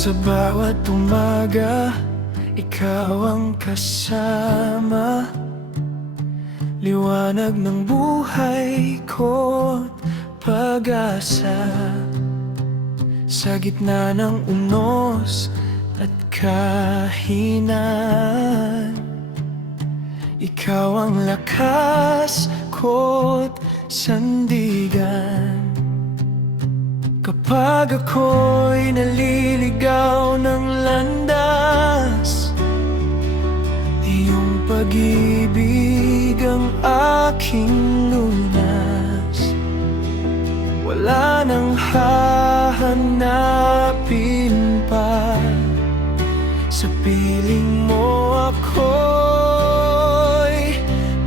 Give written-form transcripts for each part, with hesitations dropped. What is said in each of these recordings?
Sa bawat umaga, ikaw ang kasama. Liwanag ng buhay ko't pag-asa. Sa gitna ng unos at kahinaan, ikaw ang lakas ko't sandigan. Kapag ako'y naliligaw ng landas, iyong pag-ibig ang aking lunas. Wala nang hahanapin pa, sa piling mo ako'y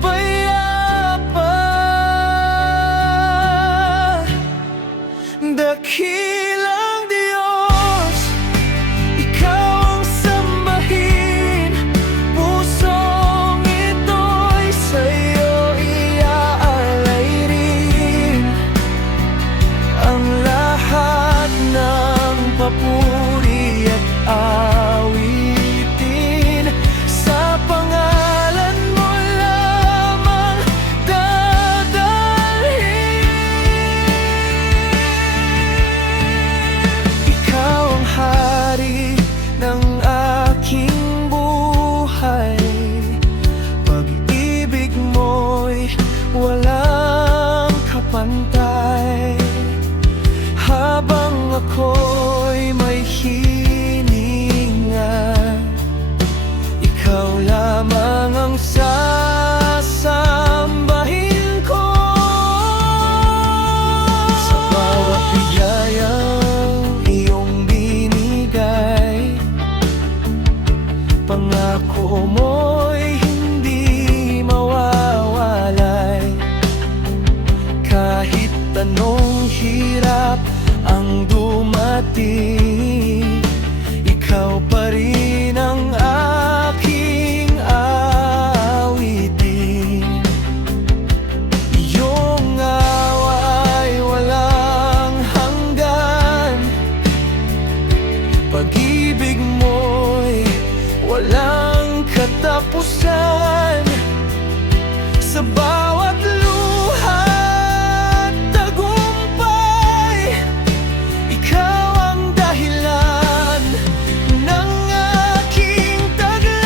payapa. Dakilang Diyos, ikaw ang sambahin. Pusong ito'y sa'yo iaalay rin. Ang lahat ng papuri at awitin, sa pangalan mo lamang dadalhin. Ikaw ang hari ng aking buhay. Pag-ibig mo'y walang kapantay. Habang ako'y may hininga, ikaw lamang ang sasambahin ko. Sa bawat biyayang iyong binigay, pangako mo'y hindi mawawalay. Kahit anong hirap ang dumating, ikaw pa rin ang aking awitin. Iyong awa'y walang hanggan, pag-ibig mo'y walang katapusan. Sa bawat luha at tagumpay, ikaw ang dahilan ng aking taglay.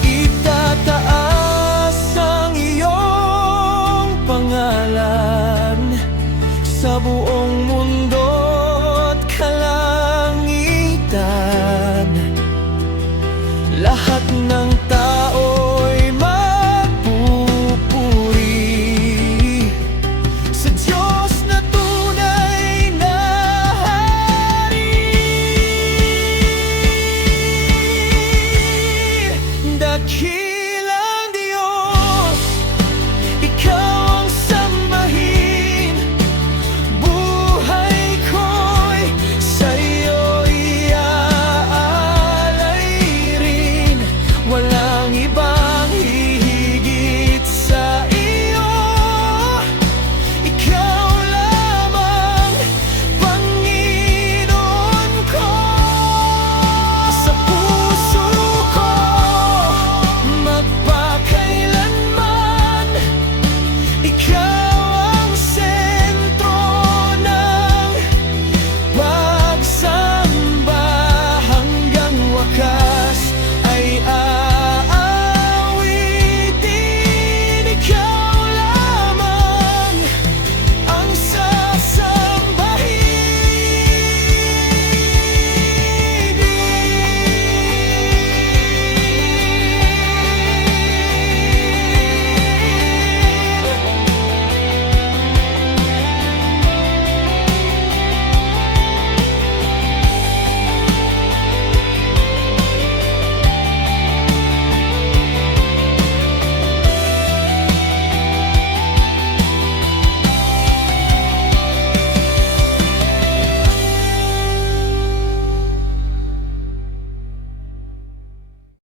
Itataas ang iyong pangalan sa buong mundo.